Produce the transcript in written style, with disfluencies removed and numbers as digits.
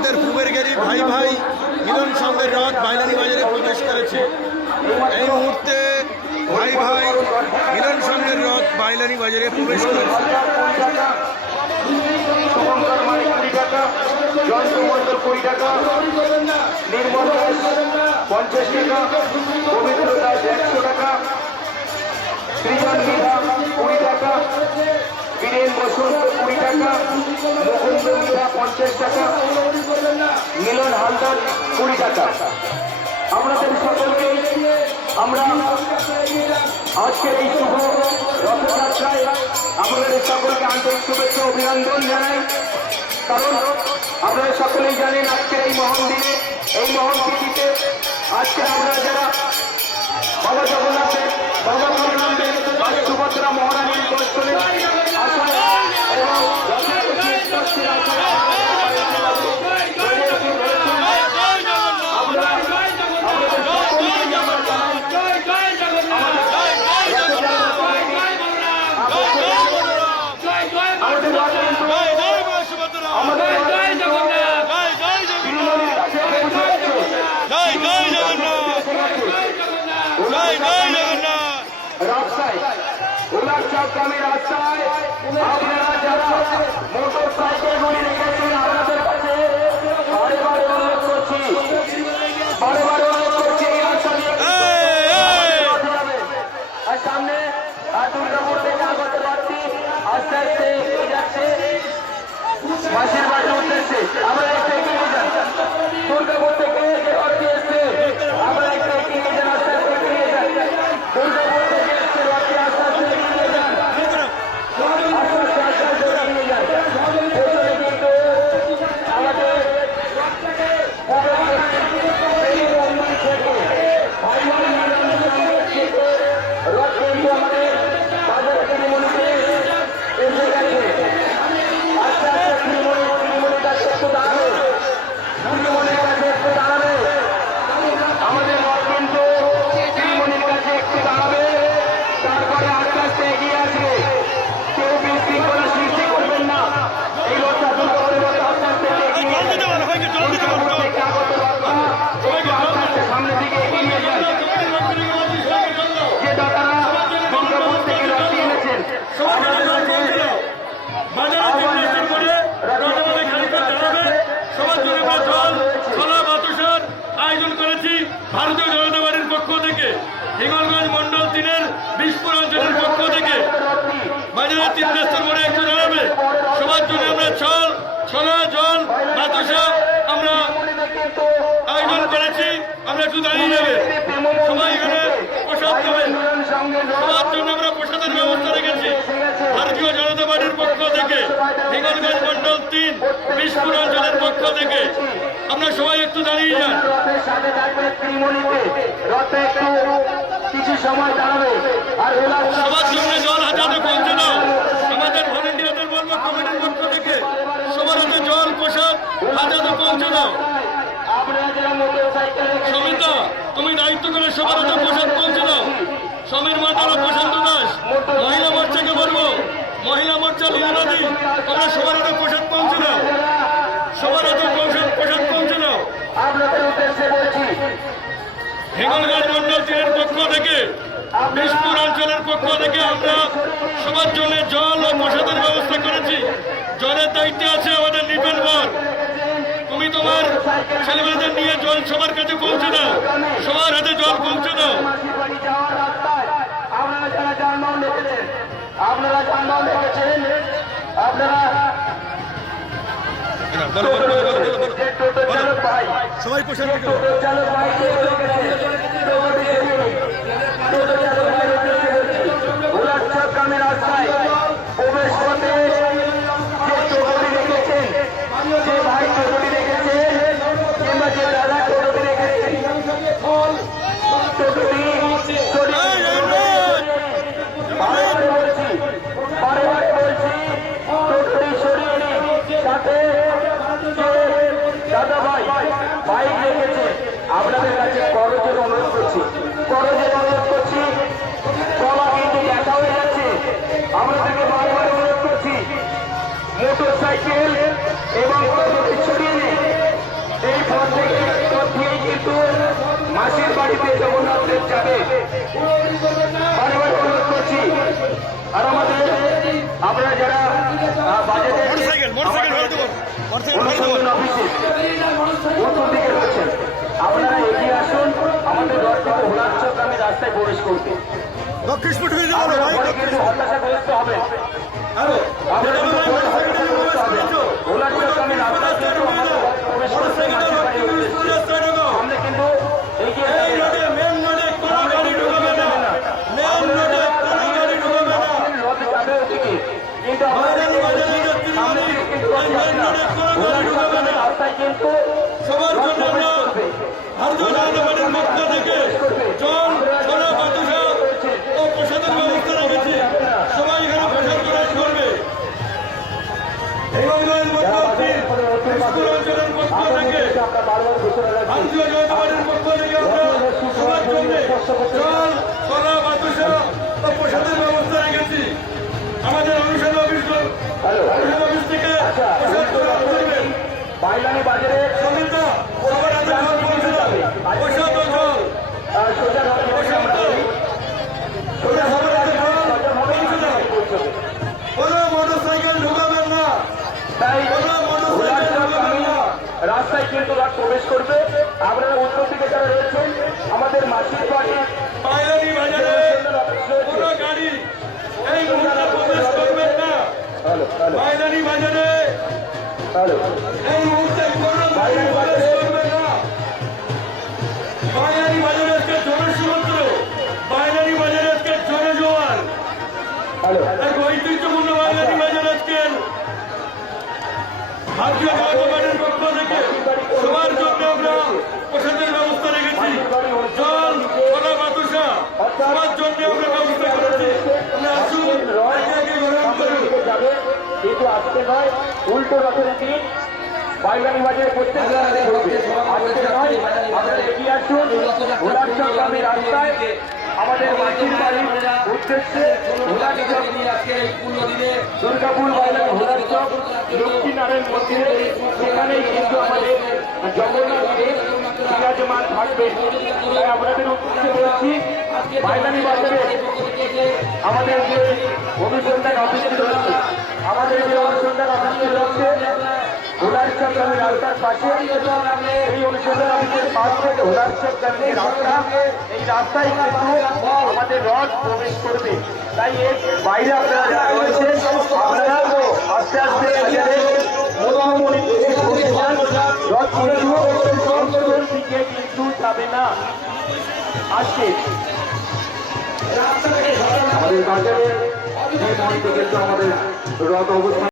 আমাদের ফুবেরগেরি ভাই ভাই মিলন সংঘের রথ বাইলানি বাজারে প্রবেশ করেছে। এই মুহূর্তে ভাই ভাই মিলন সংঘের রথ বাইলানি বাজারে প্রবেশ করেছে। শুভঙ্কর মানিক 20 টাকা, জয়ন্ত মন্ডল 20 টাকা, নির্মল দাস 50 টাকা, গোবিন্দ দাস 100 টাকা, সৃজন মিধা 20 টাকা, বীরেন বসন্ত 20 টাকা, মুকুন্দ মিধা 50 টাকা, মিলন হালদার 20 টাকা। আপনাদের সকলকে আমরা আজকের এই শুভ রথযাত্রায় আপনাদের সকলকে আন্তরিক শুভেচ্ছা অভিনন্দন জানাই। কারণ আপনারা সকলেই জানেন আজকের এই মহান দিনে, এই মহান তিথিতে আজকে আমরা যারা বাবা জগন্নাথের, বাবা বলরামের, সুভদ্রা মহারানীর দর্শনে আশায় এবং গ্রামের রাস্তায় আপনারা যারা মোটর সাইকেলগুলি রেখেছেন আপনাদের কাছে বারে অনুরোধ করছি, বারে অনুরোধ করছি এই রাস্তা দিয়ে আর সামনে দুর্গাপুর থেকে আগত রথটি আস্তে আস্তে এগিয়ে যাচ্ছে মাসির বাড়ির উদ্দেশ্যে। আমরা একটু এগিয়ে যান, দুর্গাপুর থেকে যে রথটি এসছে আমরা একটু এগিয়ে যান, আস্তে আস্তে এগিয়ে যান। দুর্গাপুর থেকে এসছে রথটি আস্তে আস্তে এগিয়ে যান, আস্তে আস্তে এগিয়ে যান। পেছনে কিন্তু আমাদের রথ কিন্তু আমাদের বাজার তৃণমূলীতে এসে গেছে। আস্তে আস্তে তৃণমূলের কাছে একটু দাঁড়াবে, তৃণমূলের কাছে একটু দাঁড়াবে, আমাদের রথ কিন্তু তৃণমূলের কাছে একটু দাঁড়াবে, তারপরে আস্তে আস্তে এগিয়ে আসবে। কেউ বিশৃঙ্খলা সৃষ্টি করবেন না। এই রথটা দুর্গাপুরের মতো আস্তে আস্তে এগিয়ে যাবে। দুর্গাপুর থেকে আগত রথটা একটু আস্তে আস্তে সামনের দিকে এগিয়ে নিয়ে যায়। যে দাদারা দুর্গাপুর থেকে রথটি এনেছেন আয়োজন করেছি ভারতীয় জনতা পার্টির পক্ষ থেকে, হিঙ্গলগঞ্জ মন্ডল 3-এর বিশপুর অঞ্চলের পক্ষ থেকে বাজারে 3 রাস্তার মোড়ে একটু দাঁড়াবে। সবার জন্য আমরা ছোলা জল বাতাসা আমরা আয়োজন করেছি। আমরা একটু দাঁড়িয়ে যাবে, সবাই এখানে প্রসাদ দেবেন। সবার জন্য আমরা প্রসাদের ব্যবস্থা রেখেছি ভারতীয় জনতা পার্টির পক্ষ থেকে, হিঙ্গলগঞ্জ মন্ডল 3 বিশপুর অঞ্চলের পক্ষ থেকে। আমরা সবাই একটু দাঁড়িয়ে যান। কিছু সময় দাঁড়াবে আর সবার জন্য জল হাতে পৌঁছে দাও। আমাদের ভলেন্টিয়ারদের বলবো কমিটির পক্ষ থেকে সবার হাতে জল প্রসাদ হাতে পৌঁছে দাও। সমিতা, তুমি দায়িত্ব করে সবার হাতে প্রসাদ পৌঁছে দাও। সমীর মাতারা, প্রশান্ত দাস, মহিলা মোর্চাকে বলবো, মহিলা মোর্চা লীলাদি, তোমরা সবার হাতে প্রসাদ পৌঁছে দাও। সবার হাতে প্রসাদ পৌঁছে দাও। হিঙ্গলগঞ্জ মন্ডল 3-এর পক্ষ থেকে, বিশপুর অঞ্চলের পক্ষ থেকে আমরা সবার জন্য জল ও প্রসাদের ব্যবস্থা করেছি। জলের দায়িত্বে আছে আমাদের নিপেন বর। তুমি তোমার ছেলেমেয়েদের নিয়ে জল সবার কাছে পৌঁছে দাও, সবার হাতে জল পৌঁছে দাও। আপনারা যারা যানবাহন দেখেছেন, আপনারা যানবাহন দেখেছেন, আপনারা সবাই প্রসাদ গ্রামের রাস্তায় প্রবেশ করতে যে টোটোটি রেখেছেন, যে ভাই টোটোটি রেখেছেন কিংবা যে দাদা টোটোটি রেখেছেন, টোটোটি বারে বলছি টোটোটি সরিয়ে নিন। সাথে দাদা ভাই বাইক রেখেছে, আপনাদের কাছে করজোর অনুরোধ করছি, কলা কিন্তু দেখা হয়ে যাচ্ছে। আপনাদেরকে বারবার অনুরোধ করছি মোটর সাইকেল এবং টোটোটি সরিয়ে নিন। এরপর থেকে এরপর দিয়েই কিন্তু মাসির বাড়িতে জগন্নাথ দেব যাবে। বারবার অনুরোধ করছি। আর আমাদের আপনারা যারা বাজেটে অনুসন্ধান অফিসে উত্তর দিকে রয়েছেন, আপনারা এগিয়ে আসুন আমাদের রথ থেকে হোলারচক গ্রামে রাস্তায় প্রবেশ করতে। আপনারা পরে কিন্তু হতাশাগ্রস্ত হবে। আপনারা কিন্তু পরে হতাশাগ্রস্ত হবে। হোলারচক গ্রামে রাস্তায় কিন্তু আমাদের রথ প্রবেশ করতে মাসির বাড়ির উদ্দেশ্যে। সামনে কিন্তু এগিয়ে যাবেন না। রথ যাবে ওদিকে, কিন্তু আমাদের সামনে থেকে কিন্তু রথ যাবে না। হোলারচক গ্রামের রাস্তায় কিন্তু সবার রথ জন্য প্রবেশ আমরা করবে। ভারতীয় জনতা পার্টির পক্ষ থেকে জল ছোলা বাতাসা ও প্রসাদের ব্যবস্থা রেখেছি। সবাই এখানে প্রসাদ গ্রহণ করবে। হিঙ্গলগঞ্জ মধ্যবর্তী বিষ্ণুপুর অঞ্চলের পক্ষ থেকে ভারতীয় জনতা পার্টির পক্ষ থেকে আমরা সবার জন্য জল ছোলা বাতাসা ও প্রসাদের ব্যবস্থা রেখেছি। আমাদের অনুষদ অফিস থেকে প্রসাদ গ্রহণ করবেন। বাইলানি বাজারে সমিতা সবার হাতে জল পৌঁছে যাবে। প্রসাদ ও জল সোজা ঘর প্রসাদ ও সোজা সবার হাতে জল পৌঁছে যাবে। কোনো মোটরসাইকেল ঢুকাবেন না। তাই কোনো মোটরসাইকেল ঢুকাবেন না। রাস্তায় কিন্তু রাত প্রবেশ করবে। আপনারা উত্তর দিকে যারা রয়েছেন আমাদের মাসির বাড়ি বাইলানি বাজারে কোনো গাড়ি এই মুহূর্তে প্রবেশ করবেন না। বাইলানি বাজারে এই মুহূর্তে কোনো গাড়ি প্রবেশ করবেন না। বাইলানি বাজারে আজকে জনসমুদ্র, বাইলানি বাজারে আজকে জনজোয়ার, এক ঐতিহ্যপূর্ণ বাইলানি বাজার আজকের ভারতীয় জনতা পার্টির পক্ষ থেকে সবার জন্য আমরা প্রসাদের ব্যবস্থা রেখেছি। জল ছোলা বাতাসা সবার জন্য আমরা ব্যবস্থা করেছি। আমরা আসুন একে একে গ্রহণ করুন। যাবে, কিন্তু আজকে নয়, উল্টো রথের দিন বাইলানি বাজারে প্রত্যেক জায়গায় ঘুরবে। আজকে নয়, আপনারা এগিয়ে আসুন হোলারচক গ্রামের রাস্তায় আমাদের মাসির বাড়ির উদ্দেশ্যে হোলারচক দুর্গাপুর বাইলানি হোলারচক লক্ষ্মীনারায়ণ মন্দিরে, সেখানেই কিন্তু আমাদের জগন্নাথ দেব বিরাজমান থাকবে। তাই আপনাদের উদ্দেশ্যে বলছি, বাইলানি বাজারে আমাদের যে অনুসন্ধান অফিসটি রয়েছে, আমাদের যে অনুসন্ধান অফিসটি রয়েছে হোলারচক গ্রামের রাস্তার পাশে, এই অনুসন্ধান অফিসের পাশ থেকে হোলারচক গ্রামের রাস্তা, এই রাস্তায় কিন্তু আমাদের রথ প্রবেশ করবে। তাই এর বাইরে আপনারা যারা রয়েছেন আপনারা আস্তে আস্তে বাজারে মনোমনি প্রবেশ করে যান। রথ কিন্তু অন্তরের দিকে কিন্তু যাবে না। আসছে আমাদের বাজারে কিন্তু আমাদের রথ অবস্থান